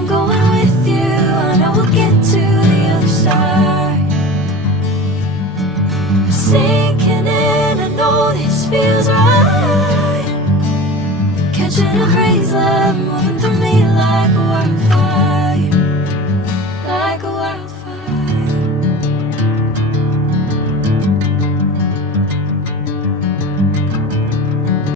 I'm going with you, I know we'll get to the other side. Sinking in, I know this feels right. Catching a crazy love.